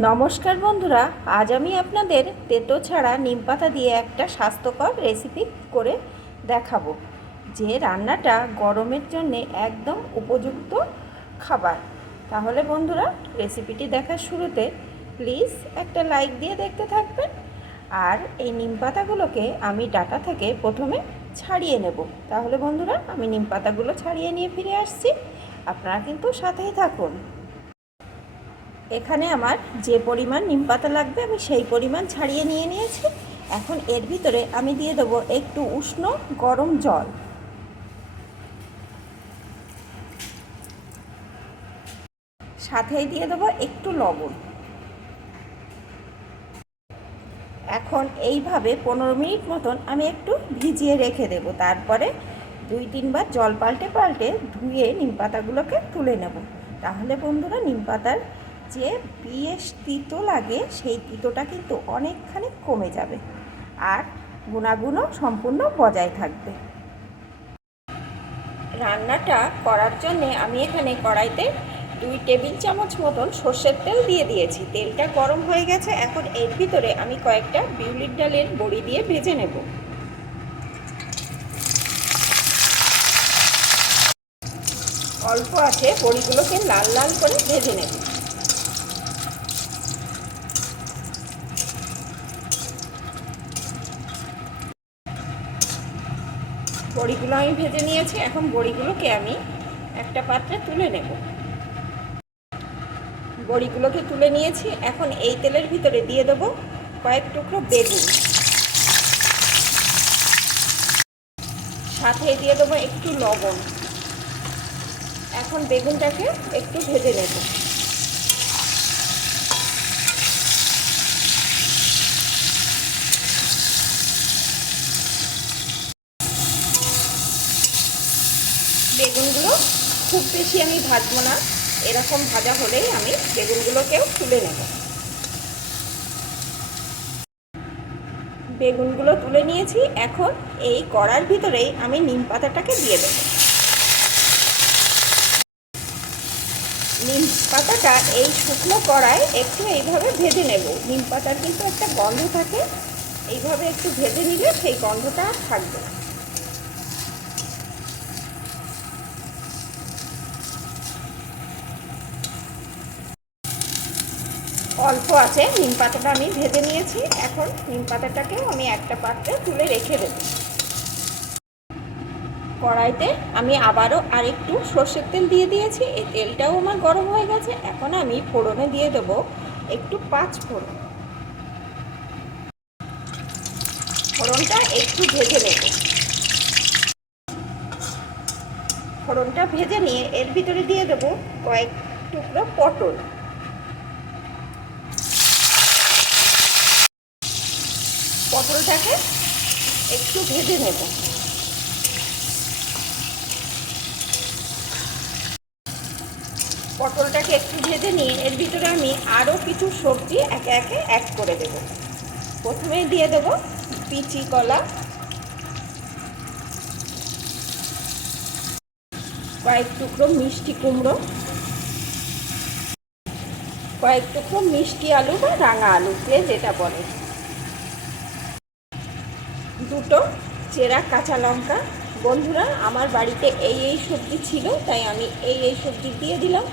নমস্কার বন্ধুরা, আজ আমি আপনাদের তেতো ছাড়া নিম পাতা দিয়ে একটা স্বাস্থ্যকর রেসিপি করে দেখাবো। যে রান্নাটা গরমের জন্যে একদম উপযুক্ত খাবার। তাহলে বন্ধুরা রেসিপিটি দেখার শুরুতে প্লিজ একটা লাইক দিয়ে দেখতে থাকবেন। আর এই নিম পাতাগুলোকে আমি ডাটা থেকে প্রথমে ছাড়িয়ে নেব। তাহলে বন্ধুরা, আমি নিম পাতাগুলো ছাড়িয়ে নিয়ে ফিরে আসছি। আপনারা কিন্তু সাথেই থাকুন। এখানে আমার যে পরিমাণ নিম পাতা লাগবে আমি সেই পরিমাণ ছাড়িয়ে নিয়ে নিয়েছি। এখন এর ভিতরে আমি দিয়ে দেবো একটু উষ্ণ গরম জল। সাথেই দিয়ে দেবো একটু লবণ। এখন এইভাবে পনেরো মিনিট মতন আমি একটু ভিজিয়ে রেখে দেব। তারপরে দুই তিনবার জল পাল্টে পাল্টে ধুয়ে নিম পাতাগুলোকে তুলে নেব। তাহলে বন্ধুরা, নিম পাতার যে বেশ তিতো লাগে, সেই তিতোটা কিন্তু অনেকখানি কমে যাবে আর গুণাগুণও সম্পূর্ণ বজায় থাকবে। রান্নাটা করার জন্যে আমি এখানে কড়াইতে দুই টেবিল চামচ মতন সর্ষের তেল দিয়ে দিয়েছি। তেলটা গরম হয়ে গেছে, এখন এর ভিতরে আমি কয়েকটা বিউলির ডালের বড়ি দিয়ে ভেজে নেব। অল্প আছে, বড়িগুলোকে লাল লাল করে ভেজে নেব। বড়িগুলো আমি ভেজে নিয়েছি, এখন বড়িগুলোকে আমি একটা পাত্রে তুলে নেব। বড়িগুলোকে তুলে নিয়েছি, এখন এই তেলের ভিতরে দিয়ে দেবো কয়েক টুকরো বেগুন। সাথে দিয়ে দেবো একটু লবণ। এখন বেগুনটাকে একটু ভেজে নেব। বেগুনগুলো খুব বেশি আমি ভাজবো না। এরকম ভাজা হলেই আমি বেগুনগুলোকেও তুলে নেব। বেগুনগুলো তুলে নিয়েছি। এখন এই কড়ার ভিতরেই আমি নিম পাতাটাকে দিয়ে দেব। নিম পাতাটা এই শুকনো কড়ায় একটু এইভাবে ভেজে নেব। নিম পাতার কিন্তু একটা গন্ধ থাকে। এইভাবে একটু ভেজে নিলে সেই গন্ধটা থাকবে না। অল্প আছে, নিম পাতাটা আমি ভেজে নিয়েছি। এখন নিম পাতাটাকেও আমি একটা পাত্রে তুলে রেখে দেব। কড়াইতে আমি আবারও আরেকটু সর্ষের তেল দিয়ে দিয়েছি। এই তেলটাও আমার গরম হয়ে গেছে। এখন আমি ফোড়নে দিয়ে দেব একটু পাঁচ ফোড়ন। ফোড়নটা একটু ভেজে নেব। ফোড়নটা ভেজে নিয়ে এর ভিতরে দিয়ে দেবো কয়েক টুকরো পটল। পটলটাকে একটু ভেজে নেব। পটলটাকে একটু ভেজে নিয়ে এর ভিতরে আমি আরও কিছু সবজি একে একে অ্যাড করে দেব। প্রথমে দিয়ে দেব পিচি কলা। কয়েক টুকরো মিষ্টি কুমড়ো। কয়েক টুকরো মিষ্টি আলু বা রাঙা আলু, যে যেটা বলে। দুটো চেরা কাঁচা লঙ্কা। বন্ধুরা, আমার বাড়িতে এই এই সবজি ছিল, তাই আমি এই এই সবজি দিয়ে দিলাম।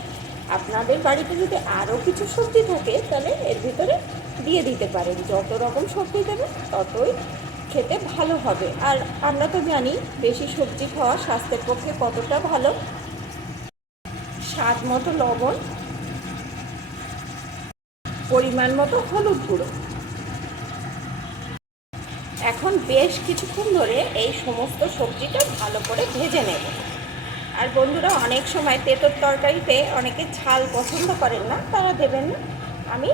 আপনাদের বাড়িতে যদি আরও কিছু সবজি থাকে, তাহলে এর ভিতরে দিয়ে দিতে পারেন। যত রকম সবজি দেবেন ততই খেতে ভালো হবে। আর আমরা তো জানি, বেশি সবজি খাওয়া স্বাস্থ্যের পক্ষে কতটা ভালো। স্বাদ মতো লবণ, পরিমাণ মতো হলুদ গুঁড়ো। এখন বেশ কিছুক্ষণ ধরে এই সমস্ত সবজিটা ভালো করে ভেজে নেব। আর বন্ধুরা, অনেক সময় তেঁতোর তরকারিতে অনেকে ঝাল পছন্দ করেন না, তারা দেবেন না। আমি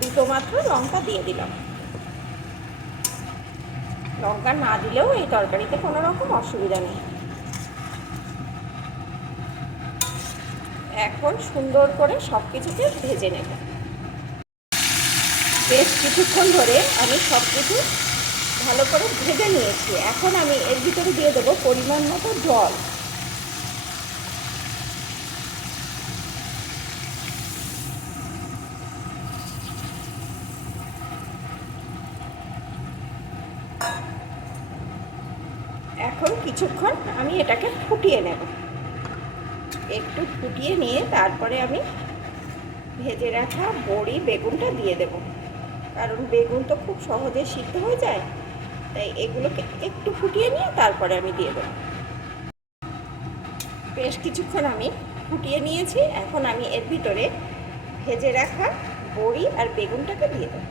দুটো মাত্র লঙ্কা দিয়ে দিলাম। লঙ্কা না দিলেও এই তরকারিতে কোনো রকম অসুবিধা নেই। এখন সুন্দর করে সব কিছুকে ভেজে নেব। বেশ কিছুক্ষণ ধরে আমি সব কিছু ভালো করে ভেজে নিয়েছি। এখন আমি এর ভিতরে দিয়ে দেবো পরিমাণ মতো জল। এখন কিছুক্ষণ আমি এটাকে ফুটিয়ে নেব। একটু ফুটিয়ে নিয়ে তারপরে আমি ভেজে রাখা বড়ি, বেগুনটা দিয়ে দেব। কারণ বেগুন তো খুব সহজে সিদ্ধ হয়ে যায়। তাই এগুলোকে একটু ফুটিয়ে নিয়ে তারপরে আমি দিয়ে দেবো। বেশ কিছুক্ষণ আমি ফুটিয়ে নিয়েছি, এখন আমি এর ভিতরে ভেজে রাখা বড়ি আর বেগুনটাকে দিয়ে দেবো।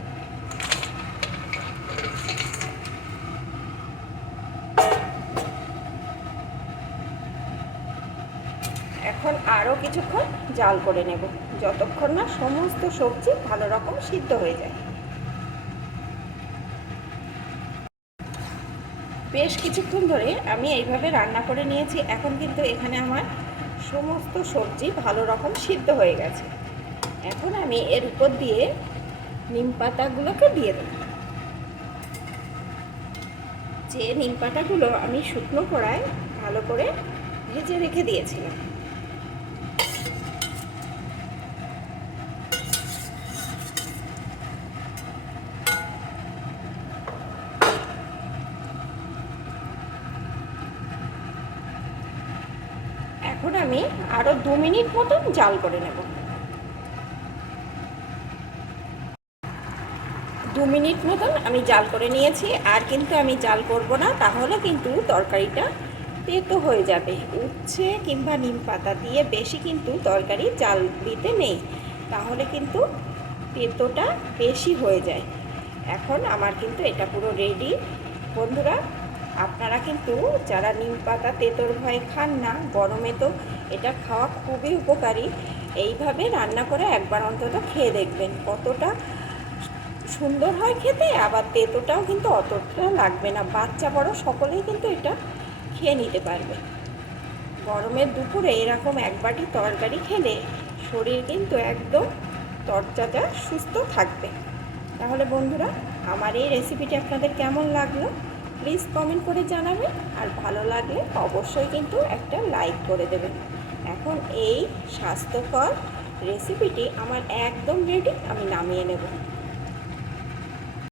এখন আরও কিছুক্ষণ জাল করে নেব, যতক্ষণ না সমস্ত সবজি ভালো রকম সিদ্ধ হয়ে যায়। বেশ কিছুক্ষণ ধরে আমি এইভাবে রান্না করে নিয়েছি। এখন কিন্তু এখানে আমার সমস্ত সবজি ভালো রকম সিদ্ধ হয়ে গেছে। এখন আমি এর উপর দিয়ে নিম পাতাগুলোকে দিয়ে দেব। যে নিম পাতাগুলো আমি শুকনো কড়ায় ভালো করে ভেজে রেখে দিয়েছিলাম। এখন আমি আরও দু মিনিট মতন জাল করে নেব। দু মিনিট মতন আমি জাল করে নিয়েছি, আর কিন্তু আমি জাল করব না, তাহলে কিন্তু তরকারিটা তেতো হয়ে যাবে। উচ্ছে কিংবা নিম পাতা দিয়ে বেশি কিন্তু তরকারি জাল দিতে নেই, তাহলে কিন্তু তেতোটা বেশি হয়ে যায়। এখন আমার কিন্তু এটা পুরো রেডি বন্ধুরা আপনারা কিন্তু যারা নিম পাতা, তেঁতোর ভয়ে খান না, গরমে তো এটা খাওয়া খুবই উপকারী। এইভাবে রান্না করে একবার অন্তত খেয়ে দেখবেন কতটা সুন্দর হয় খেতে, আবার তেঁতোটাও কিন্তু অতটা লাগবে না। বাচ্চা, বড় সকলেই কিন্তু এটা খেয়ে নিতে পারবে। গরমের দুপুরে এরকম এক বাটি তরকারি খেলে শরীর কিন্তু একদম তরচাটা সুস্থ থাকবে। তাহলে বন্ধুরা, আমার এই রেসিপিটি আপনাদের কেমন লাগল? প্লিজ কমেন্ট করে জানাবেন আর ভালো লাগলে অবশ্যই কিন্তু একটা লাইক করে দেবেন। এখন এই স্বাস্থ্যকর রেসিপিটি আমার একদম রেডি আমি নামিয়ে নেব।